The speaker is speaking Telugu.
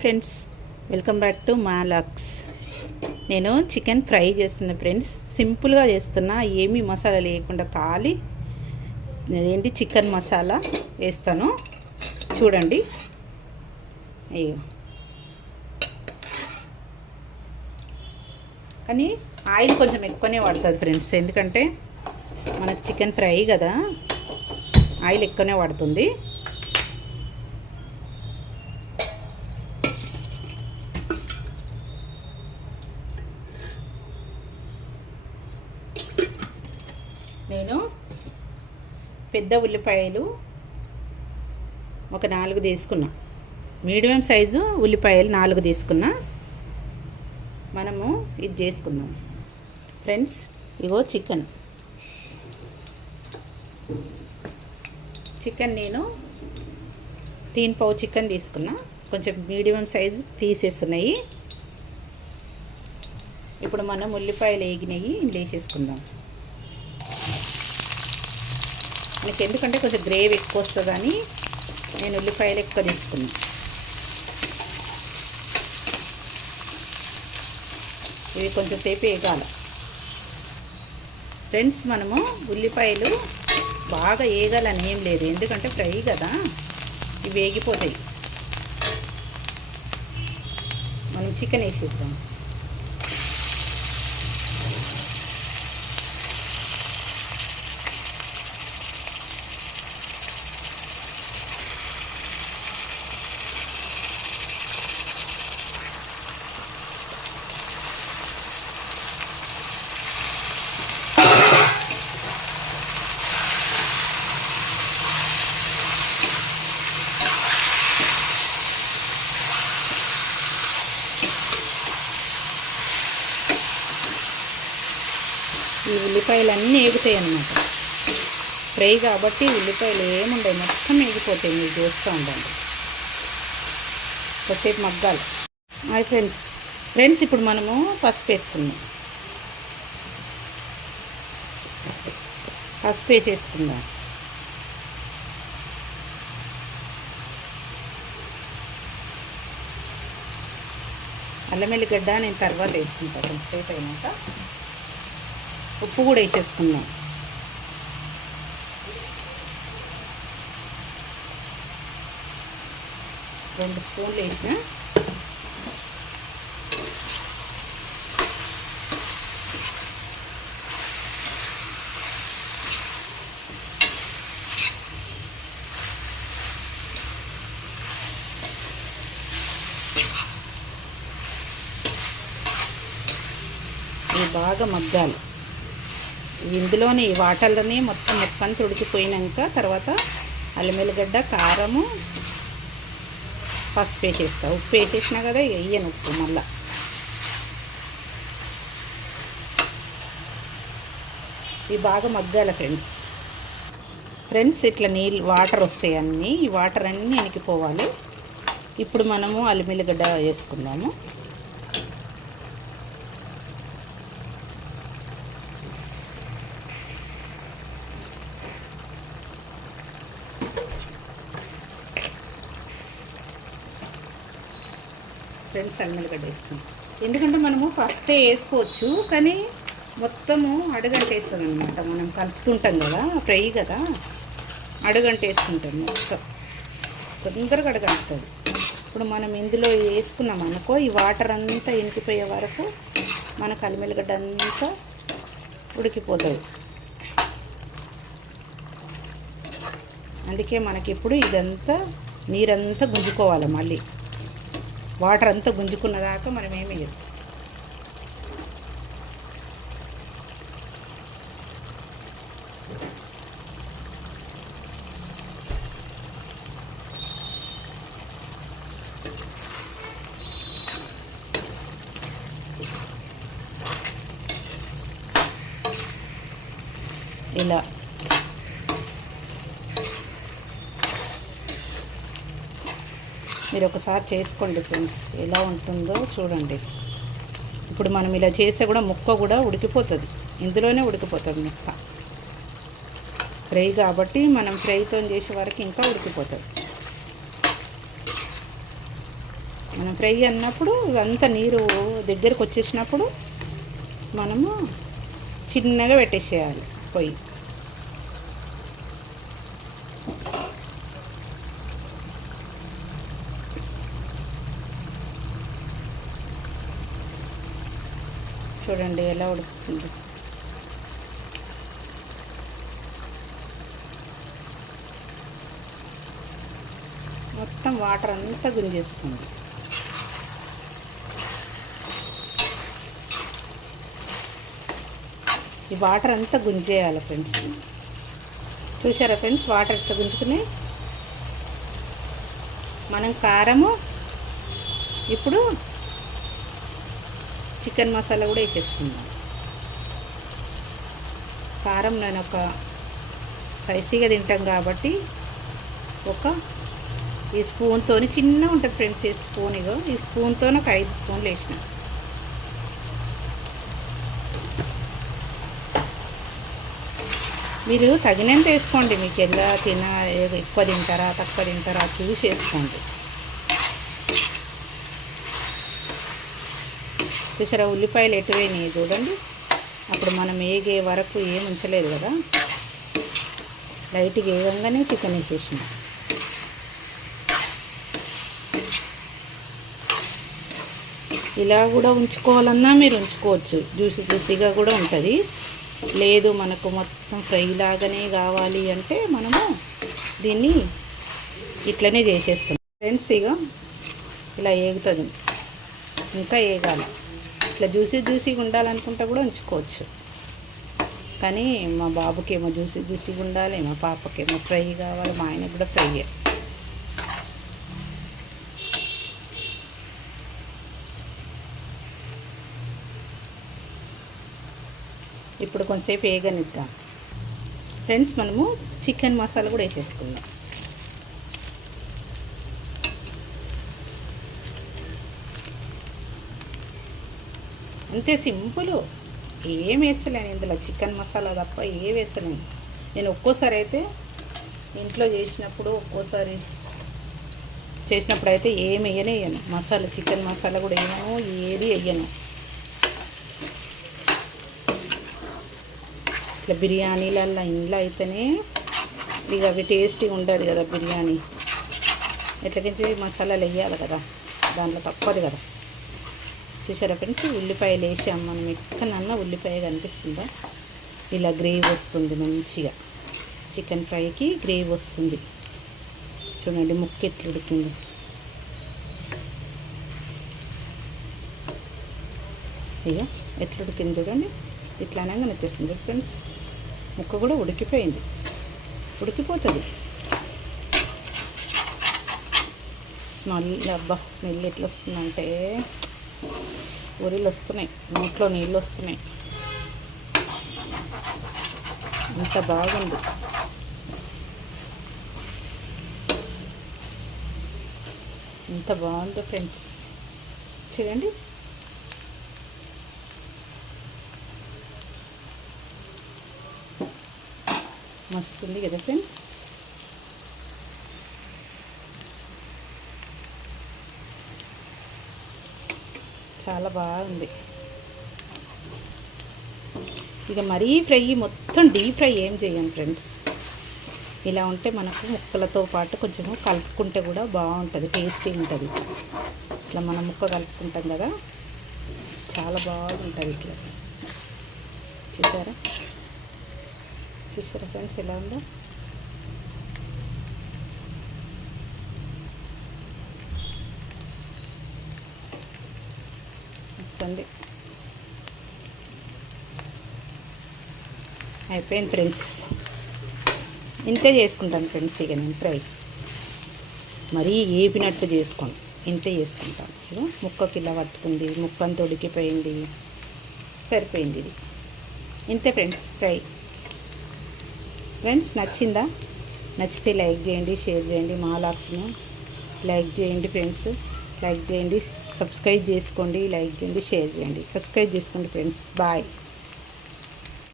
ఫ్రెండ్స్, వెల్కమ్ బ్యాక్ టు మా లక్స్. నేను చికెన్ ఫ్రై చేస్తున్నా ఫ్రెండ్స్. సింపుల్గా చేస్తున్నా, ఏమీ మసాలా లేకుండా ఖాళీ చికెన్ మసాలా వేస్తాను. చూడండి. అయ్యో, కానీ ఆయిల్ కొంచెం ఎక్కువనే పడుతుంది ఫ్రెండ్స్, ఎందుకంటే మనకు చికెన్ ఫ్రై కదా, ఆయిల్ ఎక్కువనే పడుతుంది. నేను పెద్ద ఉల్లిపాయలు ఒక 4 తీసుకున్నా, మీడియం సైజు ఉల్లిపాయలు 4 తీసుకున్నా. మనము ఇది చేసుకుందాం ఫ్రెండ్స్. ఇగో చికెన్ నేను 3 పావు చికెన్ తీసుకున్నా. కొంచెం మీడియం సైజు పీసెస్ ఉన్నాయి. ఇప్పుడు మనం ఉల్లిపాయలు వేగినవి వేసేసుకుందాం. మనకి ఎందుకంటే కొంచెం గ్రేవీ ఎక్కువ వస్తుందని నేను ఉల్లిపాయలు ఎక్కువ తీసుకున్నాను. ఇవి కొంచెం సేపు వేగాలి ఫ్రెండ్స్. మనము ఉల్లిపాయలు బాగా వేగాలని ఏం లేదు, ఎందుకంటే ఫ్రై కదా, ఇవి వేగిపోతాయి. మనం చికెన్ వేసేద్దాం. ఈ ఉల్లిపాయలు అన్నీ వేగుతాయి అన్నమాట. ఫ్రై కాబట్టి ఉల్లిపాయలు ఏముండవు, మొత్తం వేగిపోతాయి. మీరు చూస్తూ ఉండండి, కొద్దిసేపు మగ్గాలి. హాయ్ ఫ్రెండ్స్, ఇప్పుడు మనము పసుపు వేసుకుందాం. పసుపు వేసేసుకుందాం. అల్లం వెల్లిగడ్డ నేను తర్వాత వేసుకుంటాను. కొంచెంసేపు అయినాక ఉప్పు కూడా వేసేసుకుందాం. రెండు స్పూన్లు వేసిన. ఇవి బాగా మగ్గాలి. ఇందులోనే ఈ వాటర్లోనే మొత్తం ఉడికిపోయినాక తర్వాత అల్లం వెల్లిగడ్డ, కారము, పసుపు వేసేస్తా. ఉప్పు వేసేసినా కదా, ఇక వేయను ఉప్పు మళ్ళా. ఇవి బాగా మగ్గాలి ఫ్రెండ్స్. ఇట్లా వాటర్ వస్తాయి అన్నీ, ఈ వాటర్ అన్నీ ఎనికిపోవాలి. ఇప్పుడు మనము అల్లం వెల్లిగడ్డ వేసుకుందాము. ఫ్రెండ్స్, అల్లం వెల్లిగడ్డ వేస్తాం. ఎందుకంటే మనము ఫస్టే వేసుకోవచ్చు, కానీ మొత్తము అడుగంటేస్తుంది అనమాట. మనం కలుపుతుంటాం కదా, ఫ్రై కదా, అడుగంటేస్తుంటాం. మొత్తం తొందరగా అడుగంటుతుంది. ఇప్పుడు మనం ఇందులో వేసుకున్నాం అనుకో, ఈ వాటర్ అంతా ఇంకిపోయే వరకు మనకు అల్లం వెల్లిగడ్డ అంతా ఉడికిపోతుంది. అందుకే మనకి ఇప్పుడు ఇదంతా నీరంతా గుంజుకోవాలి. మళ్ళీ వాటర్ అంతా గుంజుకున్న దాకా మనం ఏమి వేయదు. ఇలా మీరు ఒకసారి చేసుకోండి ఫ్రెండ్స్, ఎలా ఉంటుందో చూడండి. ఇప్పుడు మనం ఇలా చేస్తే కూడా ముక్క కూడా ఉడికిపోతుంది, ఇందులోనే ఉడికిపోతుంది ముక్క. ఫ్రై కాబట్టి మనం ఫ్రైతో చేసే వరకు ఇంకా ఉడికిపోతుంది. మనం ఫ్రై అన్నప్పుడు ఇదంతా నీరు దగ్గరకు వచ్చేసినప్పుడు మనము చిన్నగా పెట్టేసేయాలి పొయ్యి. చూడండి ఎలా ఉడుకుతుంది. మొత్తం వాటర్ అంతా గుంజేస్తుంది. ఈ వాటర్ అంతా గుంజేయాలి ఫ్రెండ్స్. చూసారా ఫ్రెండ్స్ వాటర్ ఎట్లా గుంజుకున్నాయి. మనం కారము ఇప్పుడు చికెన్ మసాలా కూడా వేసేసుకుందాం. కారం నేను ఒక స్పైసీగా తింటాం కాబట్టి ఈ స్పూన్తో చిన్న ఉంటుంది ఫ్రెండ్స్. ఈ స్పూన్ ఈ స్పూన్తో ఒక 5 స్పూన్లు వేసిన. మీరు తగినంత వేసుకోండి. మీకు ఎలా ఎక్కువ తింటారా తక్కువ తింటారా చూసి వేసుకోండి. చూసారా ఉల్లిపాయలు ఎటువైనాయి చూడండి. అప్పుడు మనం ఏగే వరకు ఏం ఉంచలేదు కదా, లైట్గా వేగంగానే చికెన్ వేసేసిన. ఇలా కూడా ఉంచుకోవాలన్నా మీరు ఉంచుకోవచ్చు, జ్యూసీగా కూడా ఉంటుంది. లేదు మనకు మొత్తం ఫ్రై లాగానే కావాలి అంటే మనము దీన్ని ఇట్లనే చేసేస్తాం ఫ్రెండ్స్. ఇలా ఏగుతుంది, ఇంకా ఏగాలి. ఇట్లా జ్యూసీగా ఉండాలనుకుంటా కూడా ఉంచుకోవచ్చు. కానీ మా బాబుకేమో జ్యూసీగా ఉండాలి, మా పాపకేమో ఫ్రై కావాలి, మా ఆయనకు కూడా ఫ్రైయే. ఇప్పుడు కొంచెంసేపు వేగనిద్దాం ఫ్రెండ్స్. మనము చికెన్ మసాలా కూడా వేసేసుకుందాం. అంతే సింపుల్. ఏం వేస్తలేను ఇందులో, చికెన్ మసాలా తప్ప ఏం వేస్తలేను. నేను ఒక్కోసారి అయితే ఇంట్లో ఒక్కోసారి చేసినప్పుడు అయితే ఏం వేయను మసాలా. చికెన్ మసాలా కూడా వేయను, ఏది వేయను. ఇట్లా బిర్యానీలల్లో ఇంట్లో అయితేనే ఇక అవి టేస్టీగా ఉండదు కదా బిర్యానీ. ఎట్లకించి మసాలాలు వేయాలి కదా, దాంట్లో తప్పదు కదా. చూసారా ఫ్రెండ్స్ ఉల్లిపాయలు వేసాం మనం. ఎక్కడన్నా ఉల్లిపాయ కనిపిస్తుందా, ఇలా గ్రేవీ వస్తుంది మంచిగా. చికెన్ ఫ్రైకి గ్రేవీ వస్తుంది. చూడండి ముక్క ఎట్లా ఉడికింది. ఇక ఎట్లా ఉడికింది చూడండి. ఇట్లా అనగా నచ్చేస్తుంది ఫ్రెండ్స్. ముక్క కూడా ఉడికిపోతుంది. స్మెల్ ఎట్లా వస్తుందంటే ఊరిలు వస్తున్నాయి, నోట్లో నీళ్ళు వస్తున్నాయి. అంత బాగుంది. ఎంత బాగుందో ఫ్రెండ్స్ చూడండి. మస్తు ఉంది కదా ఫ్రెండ్స్. చాలా బాగుంది. ఇక మరీ ఫ్రై మొత్తం డీప్ ఫ్రై ఏం చేయను ఫ్రెండ్స్. ఇలా ఉంటే మనకు ముక్కలతో పాటు కొంచెం కలుపుకుంటే కూడా బాగుంటుంది, టేస్టీ ఉంటుంది. ఇట్లా మనం ముక్క కలుపుకుంటాం కదా, చాలా బాగుంటుంది. ఇట్లా చూసారా ఫ్రెండ్స్ ఎలా ఉందో. వస్తుంది. అయిపోయింది ఫ్రెండ్స్. ఇంతే చేసుకుంటాను ఫ్రెండ్స్. ఇక నేను ఫ్రై మరీ ఏపినట్టు చేసుకోను, ఇంతే చేసుకుంటాను. ఇక ముక్కకి ఇలా పట్టుకుంది, ముక్కంతా ఉడికిపోయింది, సరిపోయింది. ఇది ఇంతే ఫ్రెండ్స్ ఫ్రై. ఫ్రెండ్స్ నచ్చిందా? నచ్చితే లైక్ చేయండి, షేర్ చేయండి. మా వ్లాగ్స్ను లైక్ చేయండి ఫ్రెండ్స్, లైక్ చేయండి, సబ్స్క్రైబ్ చేసుకోండి, లైక్ చేయండి, షేర్ చేయండి. సబ్స్క్రైబ్ చేసుకోండి ఫ్రెండ్స్. బాయ్.